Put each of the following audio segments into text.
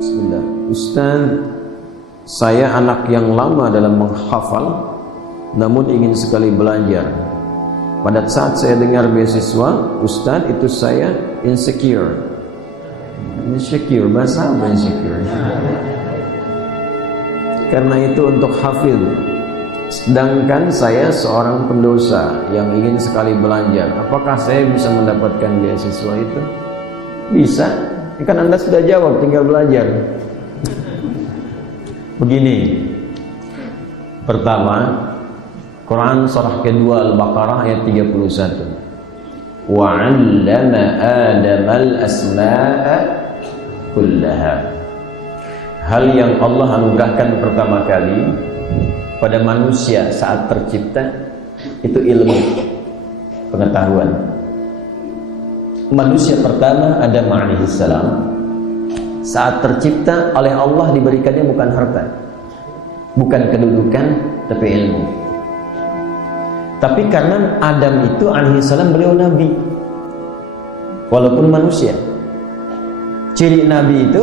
Bismillah. Ustaz, saya anak yang lama dalam menghafal, namun ingin sekali belajar. Pada saat saya dengar beasiswa, Ustaz, itu saya insecure. Insecure, bahasa apa insecure? Karena itu untuk hafid. Sedangkan saya seorang pendosa yang ingin sekali belajar. Apakah saya bisa mendapatkan beasiswa itu? Bisa. Kan Anda sudah jawab, tinggal belajar. Begini. Pertama, Quran surah kedua Al-Baqarah ayat 31. Wa 'allama Adama al-asma'a kullaha. Hal yang Allah anugerahkan pertama kali pada manusia saat tercipta itu ilmu, pengetahuan. Manusia pertama Adam alaihissalam saat tercipta oleh Allah diberikannya bukan harta, bukan kedudukan, tapi ilmu. Tapi karena Adam itu alaihissalam beliau nabi, walaupun manusia. Ciri nabi itu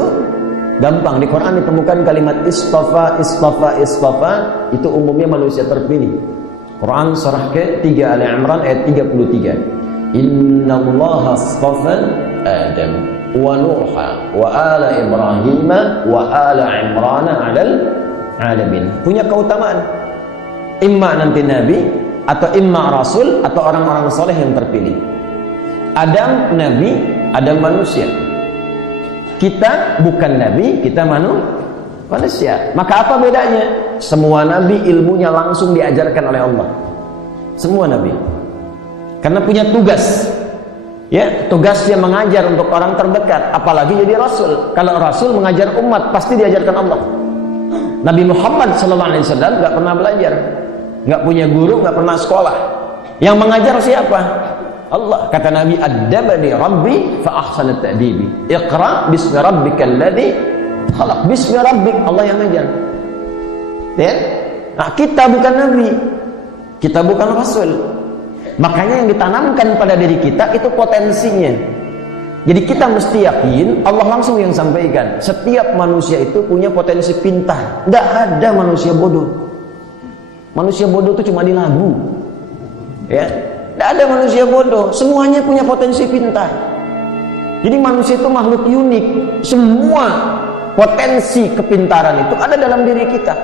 gampang, di Quran ditemukan kalimat istafa, istafa, istafa, itu umumnya manusia terpilih. Quran surah ke-3 Ali Imran ayat 33. Inna Allah astafa Adam wa Nuha wa ala Ibrahim wa ala Imran 'alal 'alamin. Punya keutamaan. Imma nanti nabi atau imma rasul atau orang-orang soleh yang terpilih. Adam nabi, Adam manusia. Kita bukan nabi, kita manusia. Maka apa bedanya? Semua nabi ilmunya langsung diajarkan oleh Allah. Semua nabi. Karena punya tugas. Ya, tugasnya mengajar untuk orang terdekat, apalagi jadi rasul. Kalau rasul mengajar umat, pasti diajarkan Allah. Nabi Muhammad SAW nggak pernah belajar, nggak punya guru, nggak pernah sekolah. Yang mengajar siapa? Allah. Kata Nabi, "Addabani Rabbi fa ahsana ta'dibi. Iqra bismi rabbikal ladzi khalaq." Bismi rabbik, Allah yang ngajar. Ya? Nah, kita bukan nabi. Kita bukan rasul. Makanya yang ditanamkan pada diri kita itu potensinya. Jadi kita mesti yakin Allah langsung yang sampaikan. Setiap manusia itu punya potensi pintar. Tidak ada manusia bodoh. Manusia bodoh itu cuma di lagu. Ya, tidak ada manusia bodoh. Semuanya punya potensi pintar. Jadi manusia itu makhluk unik. Semua potensi kepintaran itu ada dalam diri kita.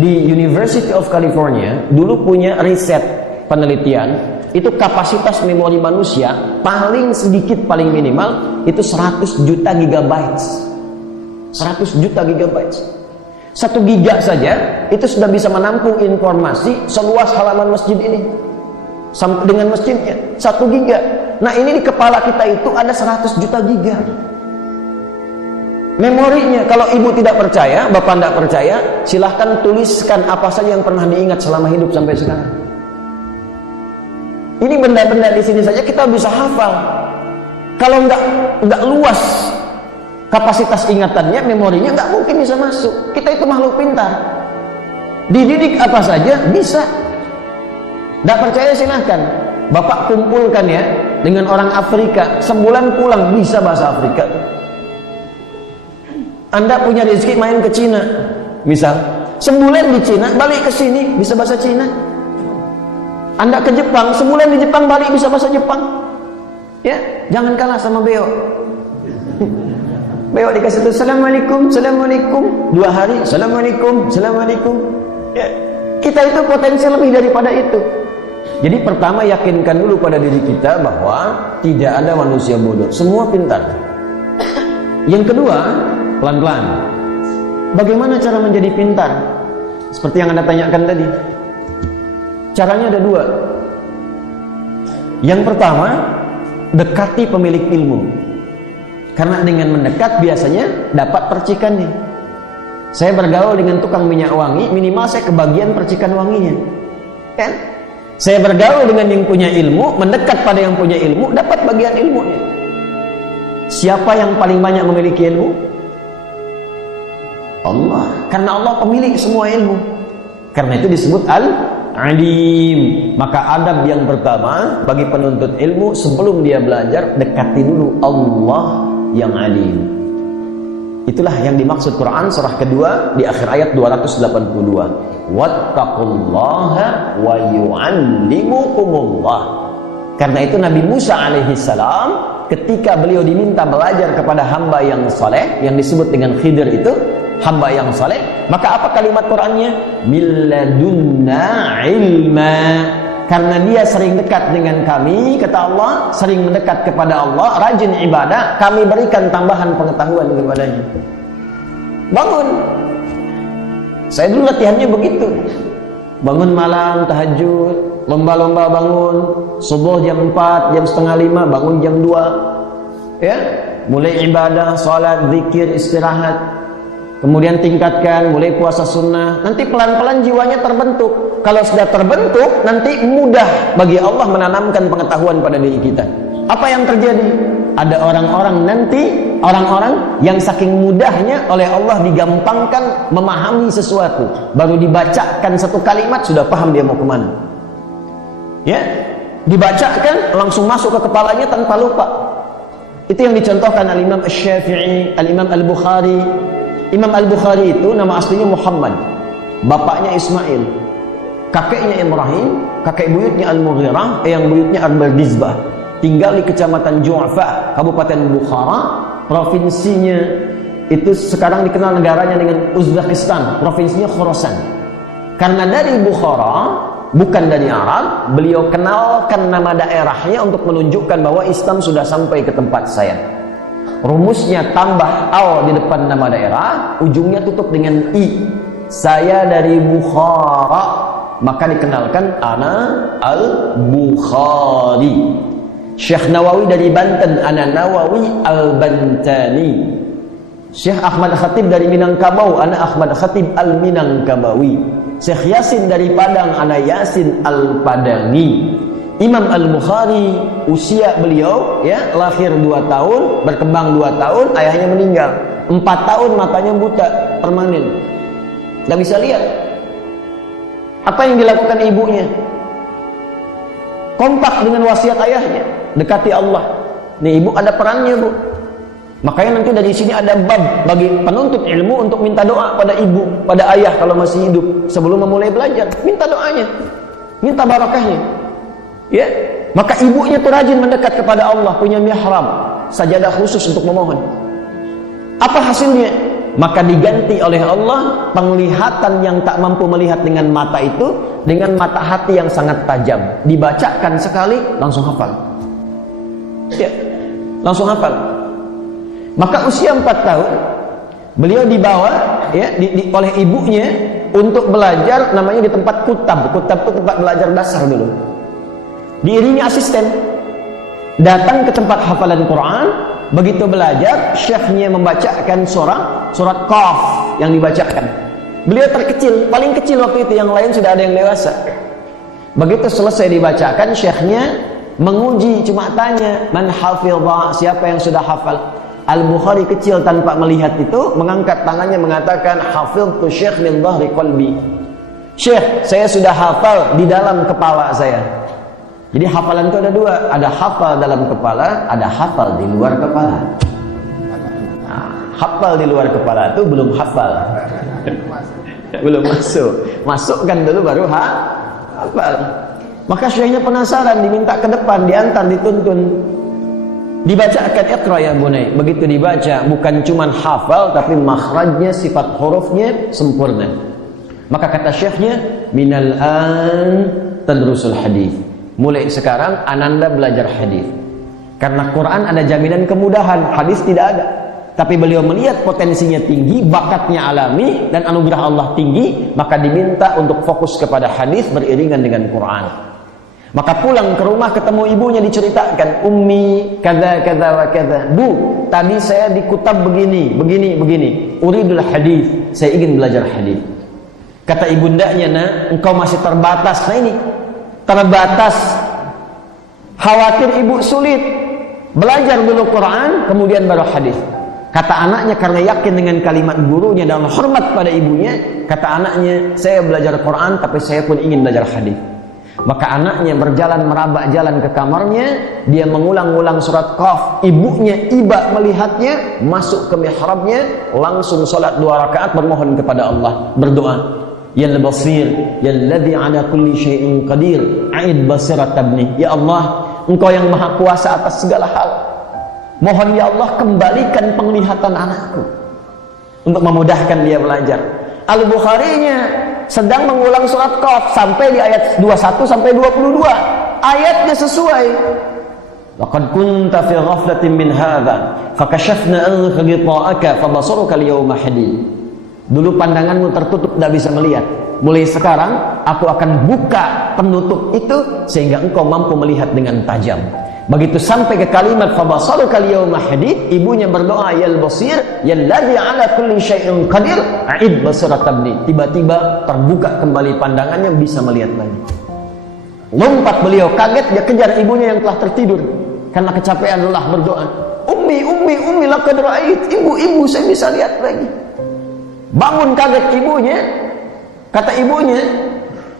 Di University of California dulu punya riset penelitian, itu kapasitas memori manusia paling sedikit, paling minimal itu 100 juta gigabytes. 100 juta gigabytes. 1 giga saja itu sudah bisa menampung informasi seluas halaman masjid ini. Sampai dengan masjidnya 1 giga. Nah, ini di kepala kita itu ada 100 juta giga. Memorinya, kalau ibu tidak percaya, bapak tidak percaya, silahkan tuliskan apa saja yang pernah diingat selama hidup sampai sekarang. Ini benda-benda di sini saja kita bisa hafal. Kalau nggak luas kapasitas ingatannya, memorinya nggak mungkin bisa masuk. Kita itu makhluk pintar. Dididik apa saja bisa. Nggak percaya silahkan. Bapak kumpulkan ya dengan orang Afrika, sebulan pulang bisa bahasa Afrika. Anda punya rezeki main ke Cina, misal sebulan di Cina, balik ke sini bisa bahasa Cina. Anda ke Jepang, sebulan di Jepang, balik bisa bahasa Jepang. Ya, jangan kalah sama Beo. Beo dikasih itu Assalamualaikum, Assalamualaikum. 2 hari, Assalamualaikum, Assalamualaikum. Ya, kita itu potensi lebih daripada itu. Jadi pertama, yakinkan dulu pada diri kita bahwa tidak ada manusia bodoh, semua pintar. Yang kedua, pelan-pelan. Bagaimana cara menjadi pintar? Seperti yang Anda tanyakan tadi. Caranya ada 2. Yang pertama, dekati pemilik ilmu. Karena dengan mendekat biasanya dapat percikannya. Saya bergaul dengan tukang minyak wangi, minimal saya kebagian percikan wanginya. Kan? Saya bergaul dengan yang punya ilmu, mendekat pada yang punya ilmu, dapat bagian ilmunya. Siapa yang paling banyak memiliki ilmu? Allah. Karena Allah pemilik semua ilmu. Karena itu disebut Alim. Maka adab yang pertama bagi penuntut ilmu sebelum dia belajar, dekati dulu Allah yang alim. Itulah yang dimaksud Quran surah kedua di akhir ayat 282. Wattaqullaha wa yu'allimukumullah. Karena itu Nabi Musa alaihi salam ketika beliau diminta belajar kepada hamba yang saleh yang disebut dengan Khidir itu, hamba yang saleh, maka apa kalimat Qurannya? Milladunna ilma. Karena dia sering dekat dengan kami, kata Allah, sering mendekat kepada Allah, rajin ibadah, kami berikan tambahan pengetahuan kepadanya. Bangun. Saya dulu latihannya begitu. Bangun malam, tahajud, lomba-lomba bangun, subuh jam 4, jam setengah 5, bangun jam 2. Ya, mulai ibadah, salat, zikir, istirahat. Kemudian tingkatkan, mulai puasa sunnah. Nanti pelan-pelan jiwanya terbentuk. Kalau sudah terbentuk, nanti mudah bagi Allah menanamkan pengetahuan pada diri kita. Apa yang terjadi? Ada orang-orang yang saking mudahnya oleh Allah digampangkan memahami sesuatu. Baru dibacakan satu kalimat sudah paham dia mau kemana. Ya, dibacakan langsung masuk ke kepalanya tanpa lupa. Itu yang dicontohkan Al-Imam Asy-Syafi'i, Al-Imam Al-Bukhari. Imam Al-Bukhari itu nama aslinya Muhammad, bapaknya Ismail, kakeknya Ibrahim, kakek buyutnya Al-Mughirah, yang buyutnya Al-Bardizbah. Tinggal di kecamatan Ju'fa, Kabupaten Bukhara, provinsinya itu sekarang dikenal negaranya dengan Uzbekistan, provinsinya Khorasan. Karena dari Bukhara, bukan dari Arab, beliau kenalkan nama daerahnya untuk menunjukkan bahwa Islam sudah sampai ke tempat saya. Rumusnya tambah al di depan nama daerah, ujungnya tutup dengan i. Saya dari Bukhara, maka dikenalkan ana al-Bukhari. Syekh Nawawi dari Banten, ana Nawawi al-Bantani. Syekh Ahmad Khatib dari Minangkabau, ana Ahmad Khatib al-Minangkabawi. Syekh Yasin dari Padang, ana Yasin al-Padangi. Imam Al-Bukhari, usia beliau ya lahir 2 tahun, berkembang 2 tahun, ayahnya meninggal. 4 tahun matanya buta permanen, nggak bisa lihat. Apa yang dilakukan ibunya? Kompak dengan wasiat ayahnya, dekati Allah. Nih ibu ada perannya bu. Makanya nanti dari sini ada bab bagi penuntut ilmu untuk minta doa pada ibu, pada ayah kalau masih hidup. Sebelum memulai belajar, minta doanya, minta barakahnya. Ya, maka ibunya tuh rajin mendekat kepada Allah, punya mihrab, sajadah khusus untuk memohon. Apa hasilnya? Maka diganti oleh Allah penglihatan yang tak mampu melihat dengan mata itu dengan mata hati yang sangat tajam. Dibacakan sekali langsung hafal. Ya, langsung hafal. Maka usia 4 tahun beliau dibawa ya oleh ibunya untuk belajar, namanya di tempat kutab. Kutab itu tempat belajar dasar dulu. Diiringi asisten, datang ke tempat hafalan Quran. Begitu belajar, syekhnya membacakan surat Qaf yang dibacakan. Beliau terkecil, paling kecil waktu itu, yang lain sudah ada yang dewasa. Begitu selesai dibacakan, syekhnya menguji, cuma tanya, man hafidha, siapa yang sudah hafal? Al-Bukhari kecil tanpa melihat itu mengangkat tangannya mengatakan, hafidhtu syekh min dhahri qalbi. Syekh, saya sudah hafal di dalam kepala saya. Jadi hafalan itu ada 2, ada hafal dalam kepala, ada hafal di luar kepala. Nah, hafal di luar kepala itu belum hafal. Belum masuk. Masukkan dulu baru hafal. Maka syekhnya penasaran, diminta ke depan, diantar, dituntun. Dibacakan Iqra ya bunai. Begitu dibaca, bukan cuma hafal tapi makhrajnya, sifat hurufnya sempurna. Maka kata syekhnya, minal an tadrusul hadis. Mulai sekarang ananda belajar hadis. Karena Quran ada jaminan kemudahan, hadis tidak ada. Tapi beliau melihat potensinya tinggi, bakatnya alami, dan anugerah Allah tinggi, maka diminta untuk fokus kepada hadis beriringan dengan Quran. Maka pulang ke rumah ketemu ibunya, diceritakan, ummi kada kada wa kada. Bu, tadi saya di kutab begini, begini, begini. Uridul hadis, saya ingin belajar hadis. Kata ibundanya, "Nak, engkau masih terbatas." Nah ini terbatas, khawatir ibu sulit. Belajar dulu Quran, kemudian baru hadis. Kata anaknya karena yakin dengan kalimat gurunya dan hormat pada ibunya, kata anaknya, saya belajar Quran tapi saya pun ingin belajar hadis. Maka anaknya berjalan merabak jalan ke kamarnya, dia mengulang-ulang surat Qaf. Ibunya iba melihatnya, masuk ke mihrabnya, langsung salat 2 rakaat bermohon kepada Allah, berdoa. Ya Basir, ya Alladhi ala kulli syai'in qadir, a'id basirat tabni. Ya Allah, Engkau yang maha kuasa atas segala hal. Mohon ya Allah kembalikan penglihatan anakku, untuk memudahkan dia belajar. Al-Bukharinya sedang mengulang surat Qaf sampai di ayat 21 sampai 22. Ayatnya sesuai. Laqad kunta fi ghaflatin min hadza fakashafna anka ghita'aka fabasaruka al-yawma hadid. Dulu pandanganmu tertutup, tidak bisa melihat. Mulai sekarang aku akan buka penutup itu sehingga engkau mampu melihat dengan tajam. Begitu sampai ke kalimat fabasaruka al-yawma hadid, ibunya berdoa ya Basir, ya Alladhi ala kulli syai'in qadir, a'id basirat tabni. Tiba-tiba terbuka kembali pandangannya, bisa melihat lagi. Lompat beliau, kaget, dia kejar ibunya yang telah tertidur karena kecapean lelah, berdoa, Ummi laqad ra'ait. Ibu, saya bisa lihat lagi. Bangun kaget ibunya, kata ibunya,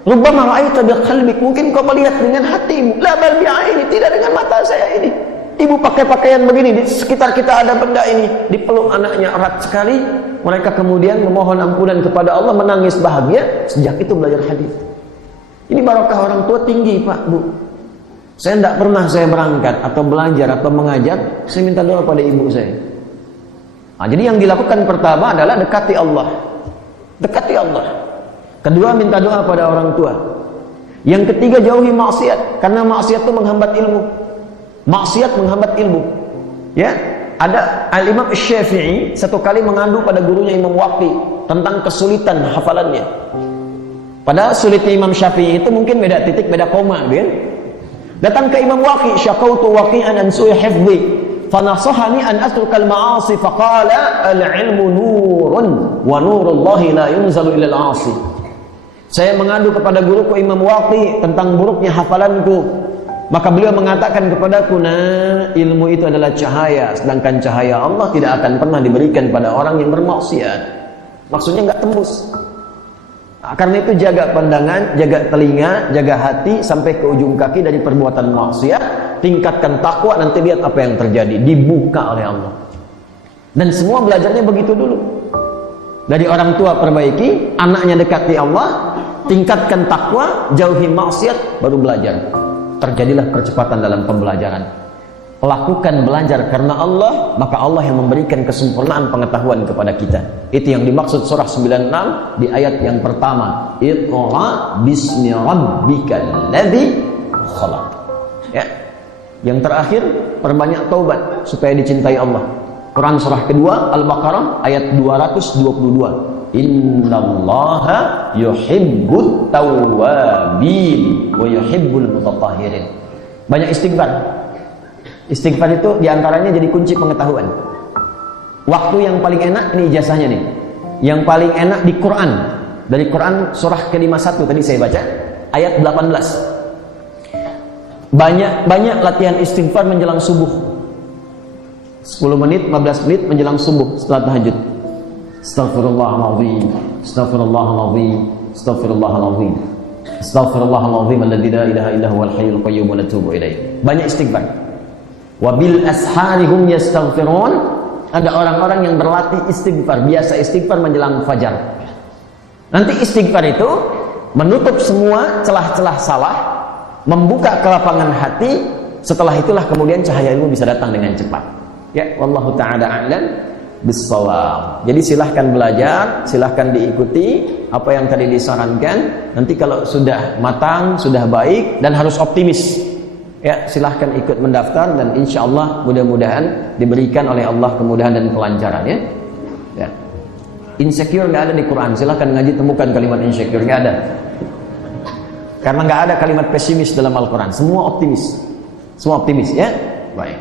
Rubbama ra'aita biqalbik, mungkin kau melihat dengan hatimu, la bal bi'aini, tidak dengan mata saya ini. Ibu pakai pakaian begini, di sekitar kita ada benda ini, dipeluk anaknya erat sekali. Mereka kemudian memohon ampunan kepada Allah, menangis bahagia. Sejak itu belajar hadis. Ini barokah orang tua tinggi, Pak, Bu. Saya tidak pernah saya berangkat atau belajar atau mengajar, saya minta doa pada ibu saya. Nah, jadi yang dilakukan pertama adalah dekati Allah. Dekati Allah. Kedua, minta doa pada orang tua. Yang ketiga, jauhi maksiat, karena maksiat itu menghambat ilmu. Maksiat menghambat ilmu. Ya, ada Al-Imam Syafi'i satu kali mengadu pada gurunya Imam Waqi tentang kesulitan hafalannya. Padahal sulitnya Imam Syafi'i itu mungkin beda titik, beda koma, kan? Datang ke Imam Waqi, syaqautu waqi'an an su'i hifdhi, fanasahani an atrukal ma'asi, faqala al-ilmu nurun wa nurullahi la yunzalu ila al-'asi. Saya mengadu kepada guruku Imam Waqi tentang buruknya hafalanku. Maka beliau mengatakan kepadaku, nah, ilmu itu adalah cahaya, sedangkan cahaya Allah tidak akan pernah diberikan pada orang yang bermaksiat. Maksudnya nggak tembus. Nah, karena itu jaga pandangan, jaga telinga, jaga hati sampai ke ujung kaki dari perbuatan maksiat. Tingkatkan takwa, nanti lihat apa yang terjadi, dibuka oleh Allah. Dan semua belajarnya begitu dulu. Dari orang tua perbaiki, anaknya dekati Allah, tingkatkan takwa, jauhi maksiat, baru belajar. Terjadilah percepatan dalam pembelajaran. Lakukan belajar karena Allah, maka Allah yang memberikan kesempurnaan pengetahuan kepada kita. Itu yang dimaksud surah 96 di ayat yang pertama. Iqra bismi rabbikal ladzi khalaq. Ya. Yang terakhir, perbanyak taubat supaya dicintai Allah. Quran surah kedua Al-Baqarah ayat 222. Innallaha yuhibbut tawwabin wa yuhibbul mutatahhirin. Banyak istighfar. Istighfar itu diantaranya jadi kunci pengetahuan. Waktu yang paling enak, ini ijazahnya nih. Yang paling enak di Quran. Dari Quran surah ke-51 tadi saya baca ayat 18. Banyak latihan istighfar menjelang subuh. 10 menit, 15 menit menjelang subuh setelah tahajud. Astaghfirullahaladzim, astaghfirullahaladzim, astaghfirullahaladzim, astaghfirullahaladzim alladzi la ilaha illa huwal hayyul qayyum wa natubu ilaih. Banyak istighfar. Wa bil ashari hum yastaghfirun. Ada orang-orang yang berlatih istighfar, biasa istighfar menjelang fajar. Nanti istighfar itu menutup semua celah-celah salah, membuka kelapangan hati. Setelah itulah kemudian cahaya ilmu bisa datang dengan cepat. Ya, wallahu ta'ala a'lam bis-shawab. Jadi silahkan belajar, silahkan diikuti apa yang tadi disarankan. Nanti kalau sudah matang, sudah baik dan harus optimis, ya silahkan ikut mendaftar dan insya Allah mudah-mudahan diberikan oleh Allah kemudahan dan kelancaran, ya. Ya. Insecure nggak ada di Quran. Silahkan ngaji temukan kalimat insecure, nggak ada. Karena nggak ada kalimat pesimis dalam Al-Quran. Semua optimis, ya. Baik.